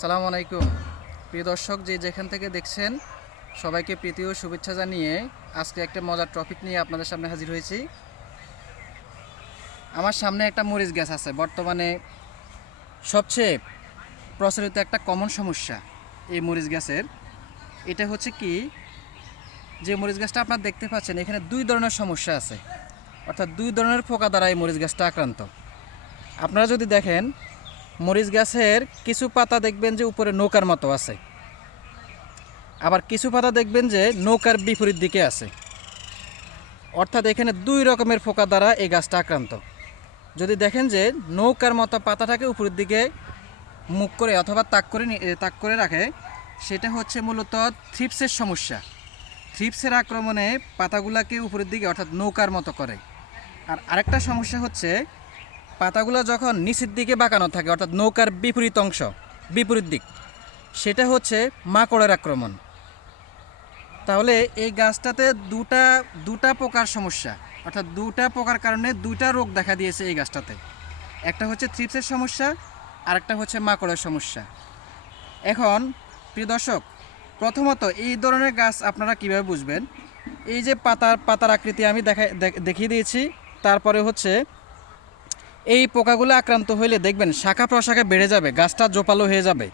সালামু আলাইকুম প্রিয় দর্শক, যেখান থেকে দেখছেন সবাইকে প্রীতি ও শুভেচ্ছা জানিয়ে আজকে একটা মজার টপিক নিয়ে আপনাদের সামনে হাজির হয়েছি। আমার সামনে একটা মরিচ গাছ আছে, বর্তমানে সবচেয়ে প্রচলিত একটা কমন সমস্যা এই মরিচ গাছের। এটা হচ্ছে কি, যে মরিচ গাছটা আপনারা দেখতে পাচ্ছেন এখানে দুই ধরনের সমস্যা আছে, অর্থাৎ দুই ধরনের পোকা দ্বারা এই মরিচ গাছটা আক্রান্ত। আপনারা যদি দেখেন মরিচ গাছের কিছু পাতা দেখবেন যে উপরে নৌকার মতো আছে, আবার কিছু পাতা দেখবেন যে নৌকার বিপরীত দিকে আছে। অর্থাৎ এখানে দুই রকমের পোকা দ্বারা এই গাছটা আক্রান্ত। যদি দেখেন যে নৌকার মতো পাতাটাকে উপরের দিকে মুখ করে অথবা তাক করে রাখে, সেটা হচ্ছে মূলত থ্রিপসের সমস্যা। থ্রিপসের আক্রমণে পাতাগুলোকে উপরের দিকে অর্থাৎ নৌকার মতো করে। আর আরেকটা সমস্যা হচ্ছে পাতাগুলো যখন নিচের দিকে বাঁকানো থাকে, অর্থাৎ নৌকার বিপরীত দিক, সেটা হচ্ছে মাকড়ের আক্রমণ। তাহলে এই গাছটাতে দুটা পোকার সমস্যা, অর্থাৎ দুটা পোকার কারণে দুইটা রোগ দেখা দিয়েছে এই গাছটাতে। একটা হচ্ছে থ্রিপসের সমস্যা, আরেকটা হচ্ছে মাকড়ের সমস্যা। এখন প্রিয় দর্শক, প্রথমত এই ধরনের গাছ আপনারা কিভাবে বুঝবেন? এই যে পাতার আকৃতি আমি দেখিয়ে দিয়েছি। তারপরে হচ্ছে এই পোকাগুলো আক্রান্ত হইলে দেখবেন শাখা প্রশাখা বেড়ে যাবে, গাছটা জোপালো হয়ে যাবে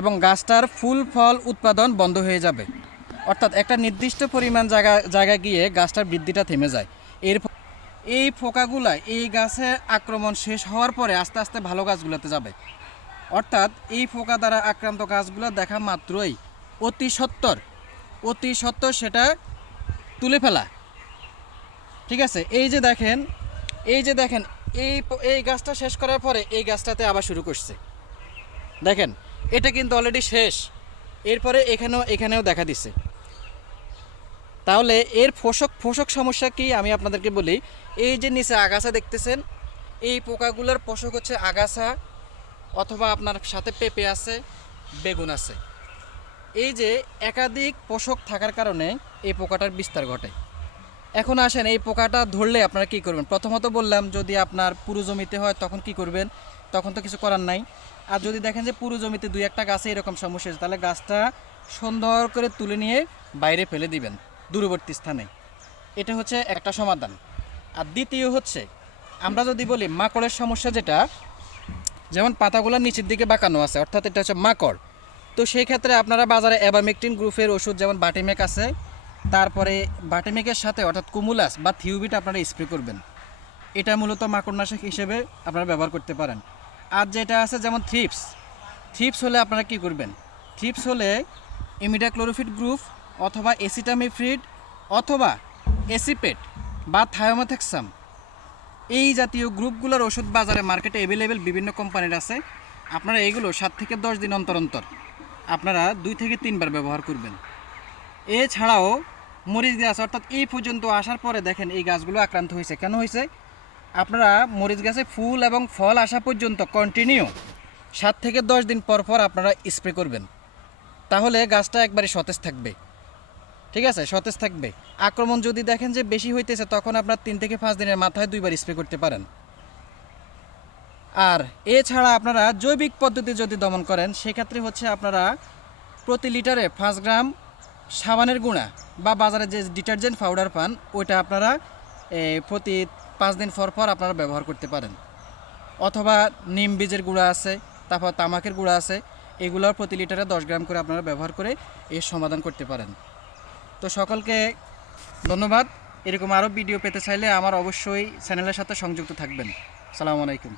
এবং গাছটার ফুল ফল উৎপাদন বন্ধ হয়ে যাবে। অর্থাৎ একটা নির্দিষ্ট পরিমাণ জায়গায় গিয়ে গাছটার বৃদ্ধিটা থেমে যায়। এই পোকাগুলা এই গাছের আক্রমণ শেষ হওয়ার পরে আস্তে আস্তে ভালো গাছগুলোতে যাবে। অর্থাৎ এই পোকা দ্বারা আক্রান্ত গাছগুলো দেখা মাত্রই অতি সত্বর সেটা তুলে ফেলা। ঠিক আছে, এই যে দেখেন এই গাছটা শেষ করার পরে এই গাছটাতে আবার শুরু করছে। দেখেন এটা কিন্তু অলরেডি শেষ, এরপরে এখানেও দেখা দিচ্ছে। তাহলে এর ফোষক সমস্যা কি আমি আপনাদেরকে বলি। এই যে নিচে আগাছা দেখতেছেন, এই পোকাগুলোর পোষক হচ্ছে আগাছা, অথবা আপনার সাথে পেঁপে আছে, বেগুন আছে। এই যে একাধিক পোষক থাকার কারণে এই পোকাটার বিস্তার ঘটে। এখন আসেন এই পোকাটা ধরলে আপনারা কি করবেন? প্রথমত বললাম, যদি আপনার পুরো জমিতে হয় তখন কি করবেন? তখন তো কিছু করার নাই। আর যদি দেখেন যে পুরো জমিতে দুই একটা গাছে এরকম সমস্যা আছে, তাহলে গাছটা সুন্দর করে তুলে নিয়ে বাইরে ফেলে দিবেন দূরবর্তী স্থানে। এটা হচ্ছে একটা সমাধান। আর দ্বিতীয় হচ্ছে, আমরা যদি বলি মাকড়ের সমস্যা, যেটা যেমন পাতাগুলো নিচের দিকে বাঁকানো আছে, অর্থাৎ এটা হচ্ছে মাকড়। তো সেই ক্ষেত্রে আপনারা বাজারে অ্যাবামেকটিন গ্রুপের ওষুধ যেমন বাটিমেক আছে, তারপরে বাটিমেকের সাথে অর্থাৎ কুমুলাস বা থিওবিট আপনারা স্প্রে করবেন। এটা মূলত মাকড়নাশক হিসেবে আপনারা ব্যবহার করতে পারেন। আর যেটা আছে যেমন থ্রিপস হলে আপনারা কি করবেন? থ্রিপস হলে ইমিডাক্লোরোফিট গ্রুপ অথবা এসিটামিফ্রিড অথবা এসিপেট বা থায়োমেথক্সাম, এই জাতীয় গ্রুপগুলোর ওষুধ বাজারে মার্কেটে অ্যাভেলেবেল বিভিন্ন কোম্পানির আছে। আপনারা এগুলো 7 থেকে 10 দিন অন্তর আপনারা 2 থেকে 3 বার ব্যবহার করবেন। এছাড়াও মরিচ গাছ অর্থাৎ এই পর্যন্ত আসার পরে দেখেন এই গাছগুলো আক্রান্ত হয়েছে। কেন হয়েছে? আপনারা মরিচ গাছে ফুল এবং ফল আসা পর্যন্ত কন্টিনিউ 7 থেকে 10 দিন পর আপনারা স্প্রে করবেন। তাহলে গাছটা একবারে সতেজ থাকবে। ঠিক আছে, সতেজ থাকবে। আক্রমণ যদি দেখেন যে বেশি হইতেছে, তখন আপনার 3 থেকে 5 দিনের মাথায় 2 বার স্প্রে করতে পারেন। আর এছাড়া আপনারা জৈবিক পদ্ধতি যদি দমন করেন, সেক্ষেত্রে হচ্ছে আপনারা প্রতি লিটারে 5 গ্রাম সাবানের গুঁড়া বা বাজারে যে ডিটারজেন্ট পাউডার পান, ওইটা আপনারা প্রতি 5 দিন পর আপনারা ব্যবহার করতে পারেন। অথবা নিম বীজের গুঁড়া আছে, তারপর তামাকের গুঁড়া আছে, এগুলোর প্রতি লিটারে 10 গ্রাম করে আপনারা ব্যবহার করে এর সমাধান করতে পারেন। তো সকলকে ধন্যবাদ। এরকম আরও ভিডিও পেতে চাইলে আমার অবশ্যই চ্যানেলের সাথে সংযুক্ত থাকবেন। আসসালামু আলাইকুম।